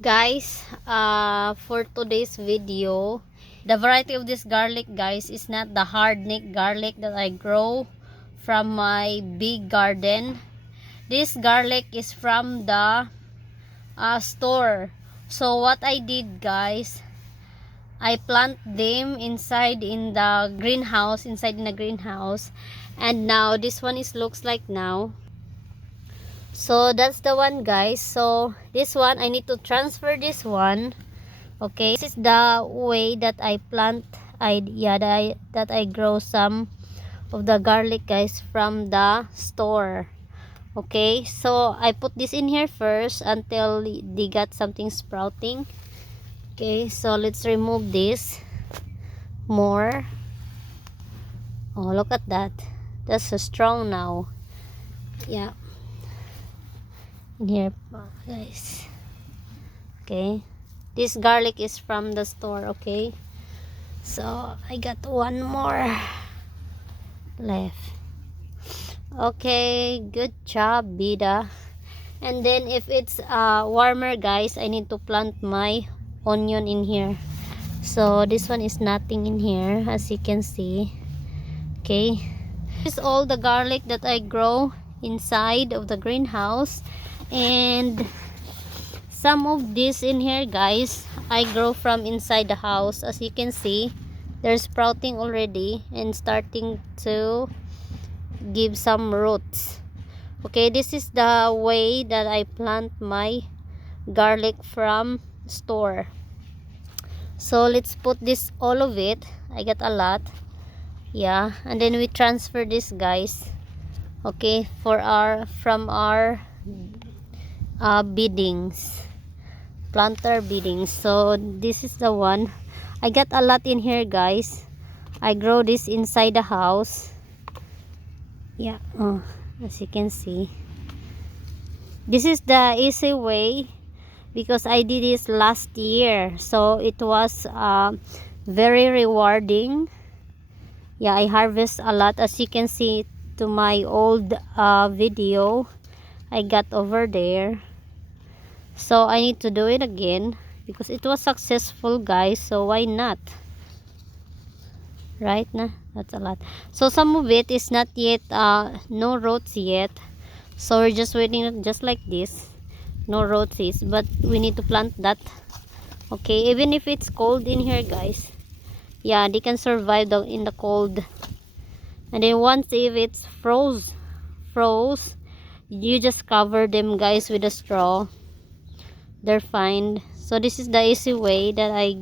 Guys, for today's video, the variety of this garlic, guys, is not the hard neck garlic that I grow from my big garden. This garlic is from the store. So what I did, guys, I plant them inside in the greenhouse, and now this one is looks like now. So that's the one, guys. So this one I need to transfer this one. Okay, this is the way that I plant that I grow some of the garlic, guys, from the store. Okay, so I put this in here first until they got something sprouting. Okay, so let's remove this more. Oh, look at that. That's so strong now. Yeah, in here, guys. Okay, this garlic is from the store. Okay, so I got one more left. Okay, good job, Bida. And then if it's warmer, guys, I need to plant my onion in here. So this one is nothing in here, as you can see. Okay, this is all the garlic that I grow inside of the greenhouse, and some of this in here, guys, I grow from inside the house. As you can see, they're sprouting already and starting to give some roots. Okay, this is the way that I plant my garlic from store. So let's put this, all of it. I got a lot. Yeah, and then we transfer this, guys. Okay, from our beddings, planter beddings. So this is the one. I got a lot in here, guys. I grow this inside the house. Yeah, as you can see, this is the easy way because I did this last year, so it was very rewarding. Yeah, I harvest a lot, as you can see to my old video I got over there. So I need to do it again because it was successful, guys, so why not, right? That's a lot. So some of it is not yet no roots yet, so we're just waiting, just like this, no roots is, but we need to plant that. Okay, even if it's cold in here, guys, yeah, they can survive in the cold. And then once if it's froze, you just cover them, guys, with a straw. They're fine. So this is the easy way that I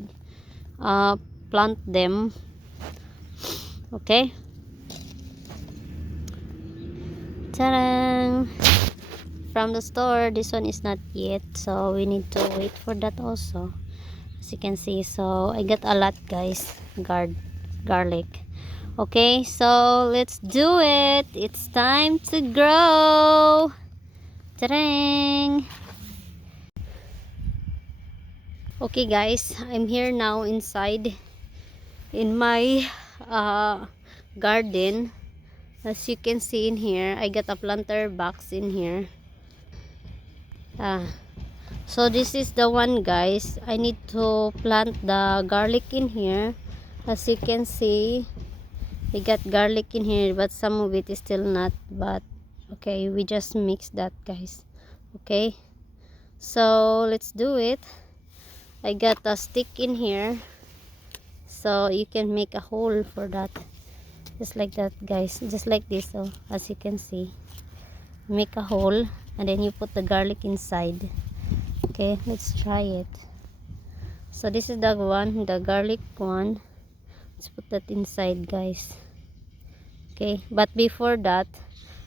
plant them. Okay, ta-da! From the store, this one is not yet, so we need to wait for that also, as you can see. So I got a lot, guys, garlic. Okay, so let's do it. It's time to grow. Ta-dang! Okay, guys, I'm here now inside in my garden. As you can see in here, I got a planter box in here. So this is the one, guys. I need to plant the garlic in here. As you can see, we got garlic in here, but some of it is still not. But okay, we just mix that, guys. Okay, so let's do it. I got a stick in here, so you can make a hole for that, just like that, guys, just like this. So as you can see, make a hole and then you put the garlic inside. Okay, let's try it. So this is the one, the garlic one. Let's put that inside, guys. Okay, but before that,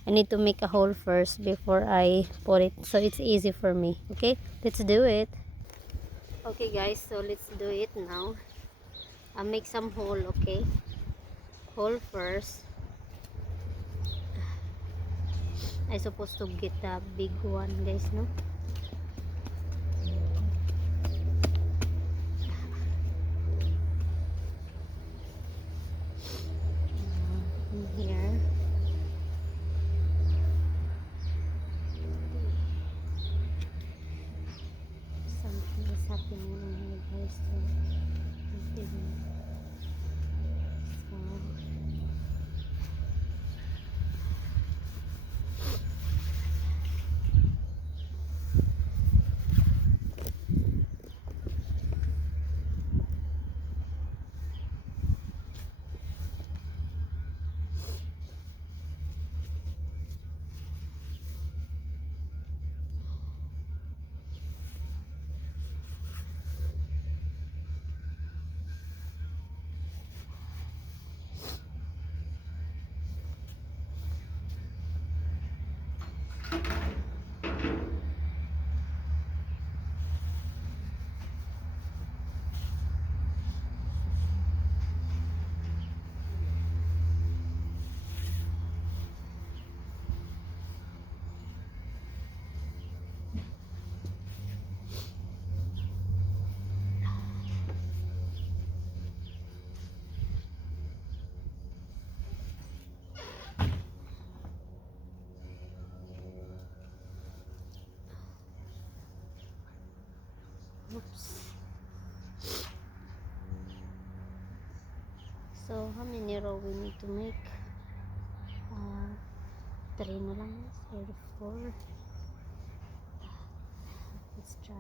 I need to make a hole first before I put it, so it's easy for me. Okay, let's do it. Okay, guys, so let's do it now. I'll make some hole. Okay, hole first. I supposed to get the big one, guys, no? Here. Something what's happening in here, guys. So, oops. So, how many row we need to make? 3 na lang. Or 4. Let's try.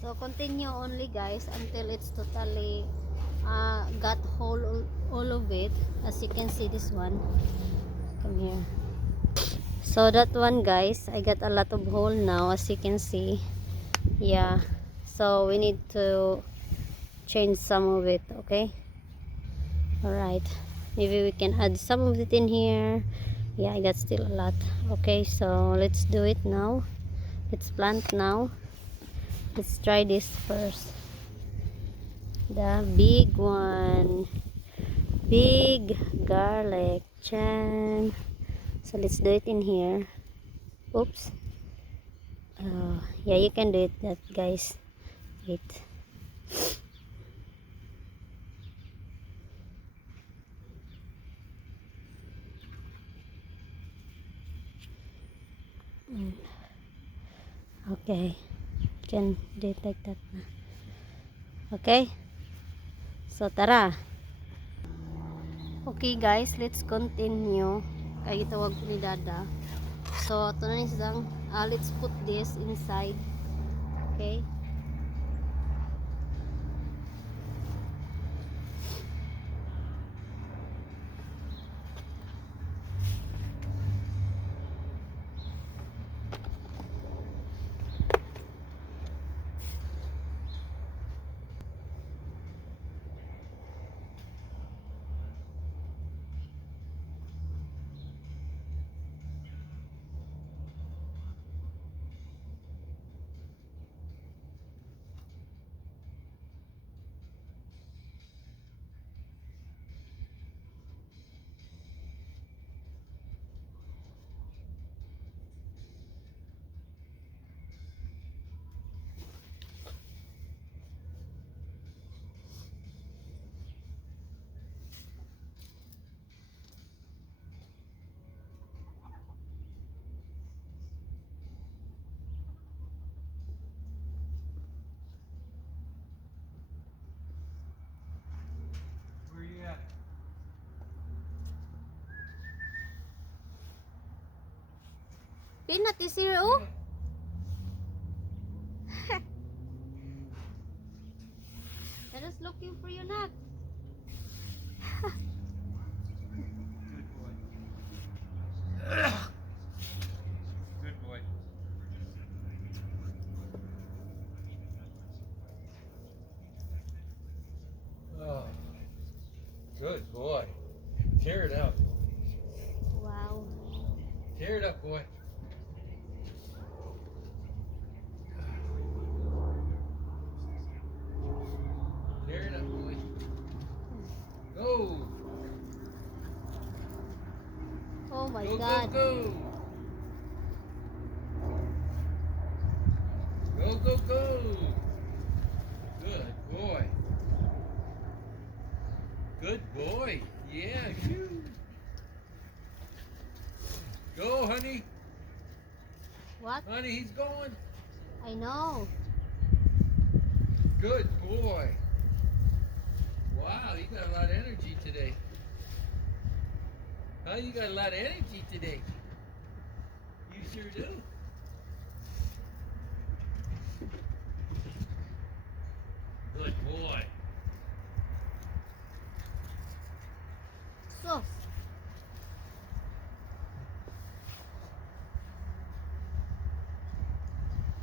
So continue only, guys, until it's totally got all of it. As you can see, this one. Come here. So that one, guys, I got a lot of hole now, as you can see. Yeah. So we need to change some of it, okay? Alright. Maybe we can add some of it in here. Yeah, I got still a lot. Okay, so let's do it now. Let's plant now. Let's try this first. The big one. Big garlic. Chan. So let's do it in here. Oops. Yeah, you can do it, that, guys. Wait. Okay. You can do it like that na. Okay. So tara. Okay, guys, let's continue. Kaya itawag ko ni Dada. So ito na isang let's put this inside. Okay. Where you at? Peanut is here, oh. I was looking for you, Nat. Good boy. Good boy. Oh, good boy. Tear it up. Wow. Tear it up, boy. my Go, God. go, go. Go, go, go. Good boy. Good boy. Yeah, shoo. Go, honey. What? Honey, he's going. I know. Good boy. Wow, you got a lot of energy today. Huh? You got a lot of energy today. You sure do. Good boy. So,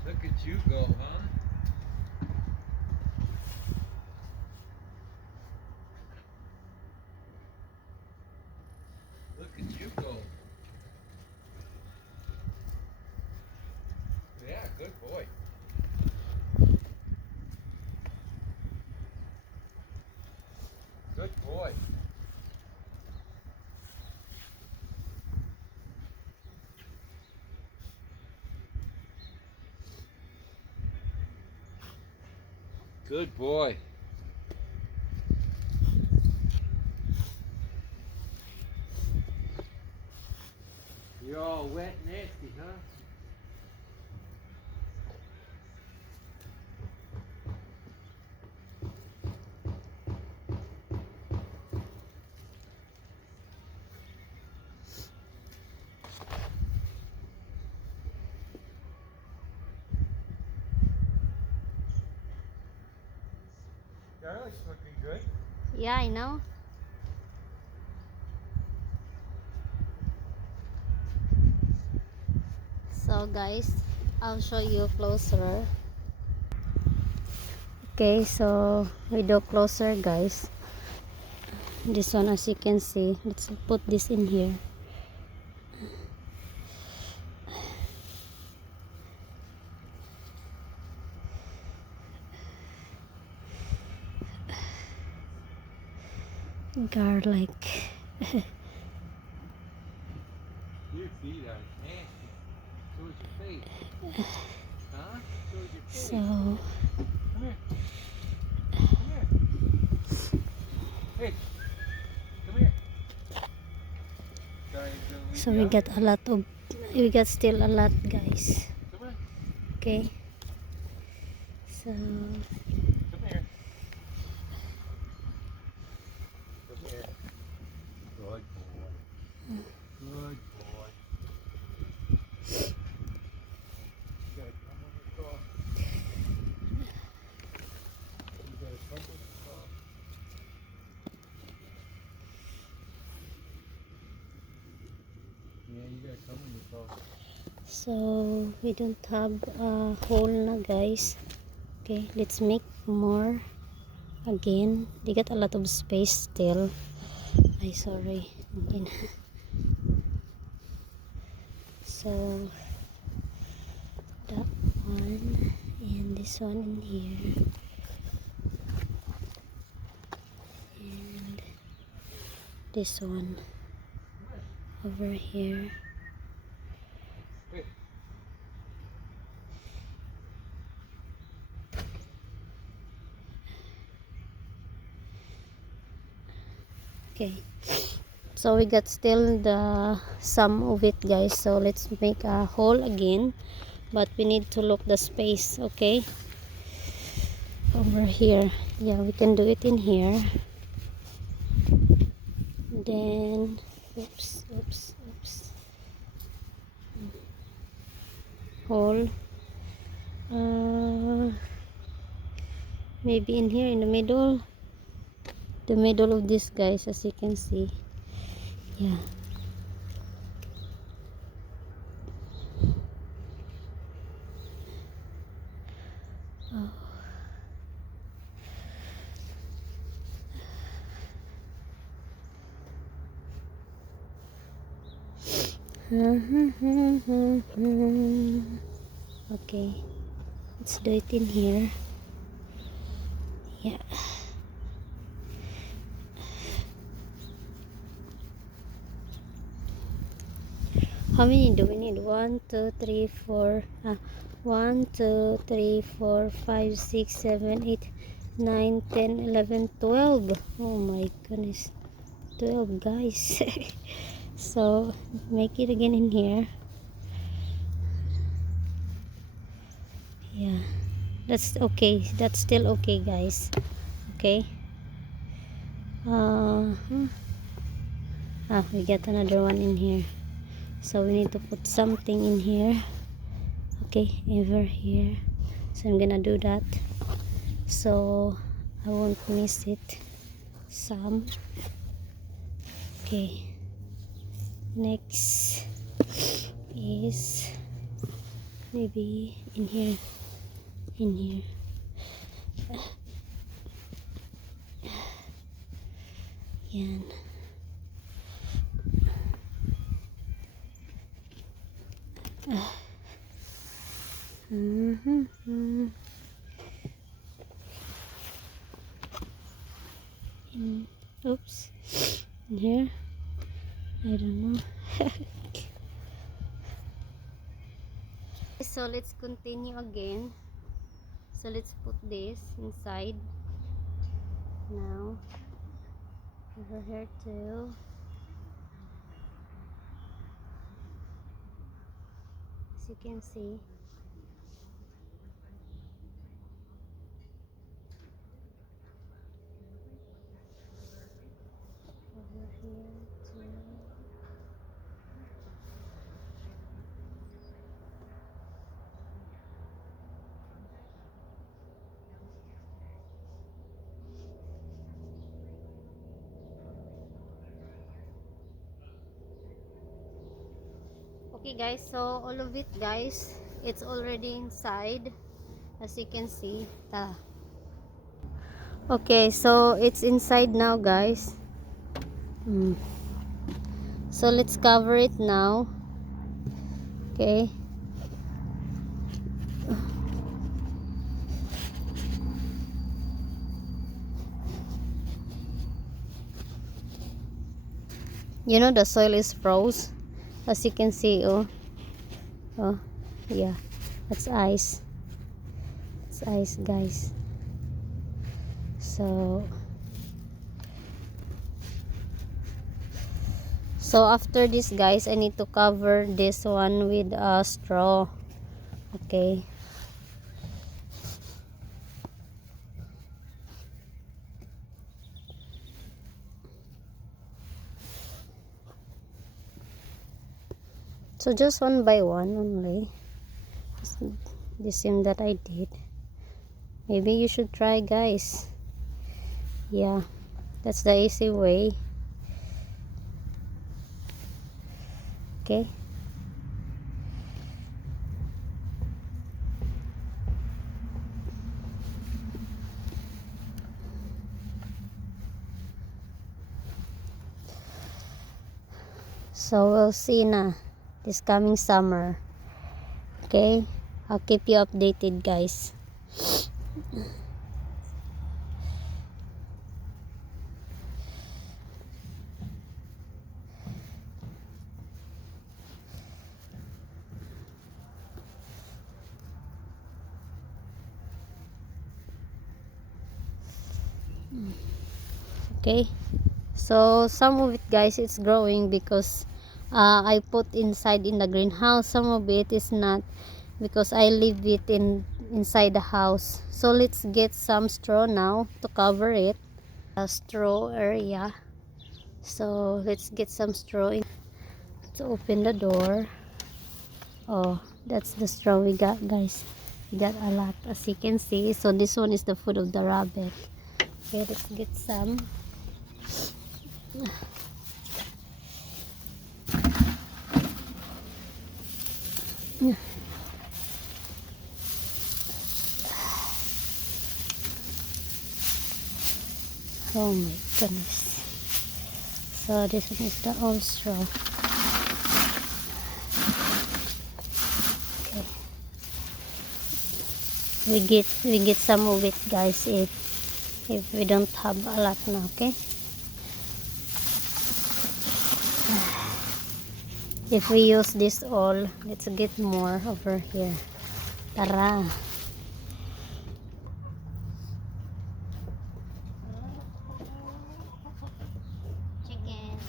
Look at you go, huh? Look at you go. Yeah, good boy. Good boy. Good boy. You're all wet and nasty, huh? Garlic's looking good. yeah, I know. So guys, I'll show you closer. Okay, so we do closer guys. This one, as you can see, let's put this in here. Garlic. Your feet are nasty. So is your face. Huh? So is your face. So, Come here. Come here. Hey. Come here. Sorry, he's gonna leave so you we out got there. a lot of, we got still a lot guys. Come on. Okay. So, Come here. Come here. Good boy. Good boy. You gotta come on the cross. You gotta come on the cross. Yeah, you gotta come on the cross. so we don't have a hole na guys. Okay, let's make more again. They got a lot of space still. Ay, sorry. Again. So, that one and this one in here. And this one over here. Hey. Okay, so we got still the some of it guys, so let's make a hole again, but we need to look the space. Okay, over here, yeah, we can do it in here. Then oops, hole, maybe in here in the middle of this guys, as you can see. Yeah, oh. Okay, let's do it in here. Yeah, How many do we need? 1, 2, 3, 4. 1, 2, 3, 4, 5, 6, 7, 8, 9, 10, 11, 12. Oh my goodness. 12 guys. So make it again in here. Yeah. That's okay. That's still okay, guys. Okay. We got another one in here. So we need to put something in here. Okay, over here. So I'm gonna do that. So I won't miss it. Some. Okay. Next is maybe in here. In here. Yan. Oops. In here. I don't know. So let's continue again. So let's put this inside now. Over here too. As you can see. Over here too. Okay guys, so all of it guys, it's already inside, as you can see. Okay, so it's inside now guys. So let's cover it now. Okay. You know the soil is froze, as you can see. Oh yeah, that's ice. It's ice guys. So after this guys, I need to cover this one with a straw. Okay. So just one by one only. The same that I did. Maybe you should try guys. Yeah, that's the easy way. Okay. So we'll see na this coming summer. Okay, I'll keep you updated guys. Okay, so some of it guys, it's growing because I put inside in the greenhouse. Some of it is not, because I leave it inside the house. So let's get some straw now to cover it, a straw area. So let's get some straw in to open the door. Oh, that's the straw we got guys. We got a lot, as you can see. So this one is the food of the rabbit. Okay, let's get some. Oh my goodness. So this one is the old straw. Okay. We get some of it guys if we don't have a lot now, okay? If we use this all, let's get more over here. Tara. Chicken.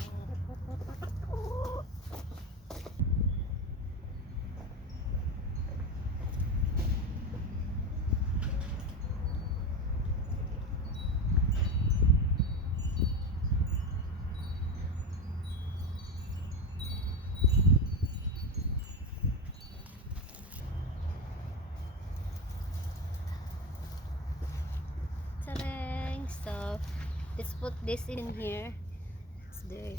Ta-dang! So, let's put this in here. Let's do it.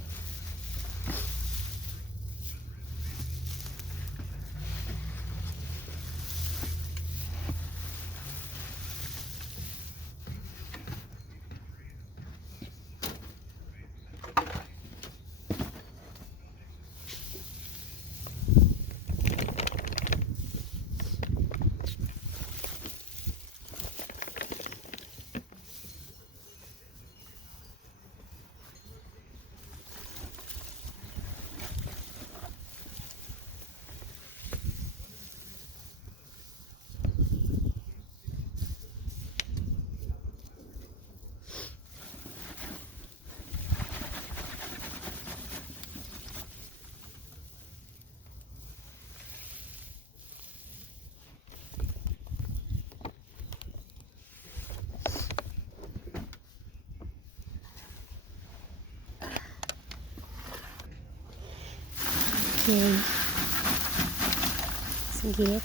Okay.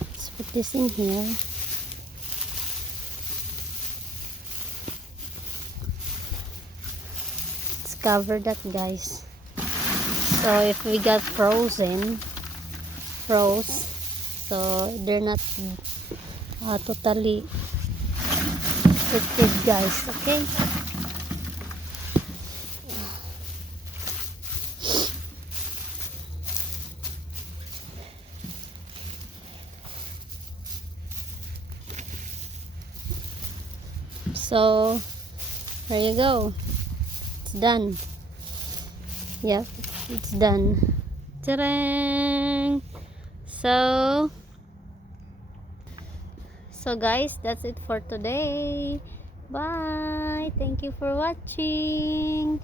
Let's put this in here. Let's cover that, guys. So if we got froze, so they're not totally effective, guys. Okay. So there you go. It's done. Yep, it's done. Ta-da! So guys, that's it for today. Bye. Thank you for watching.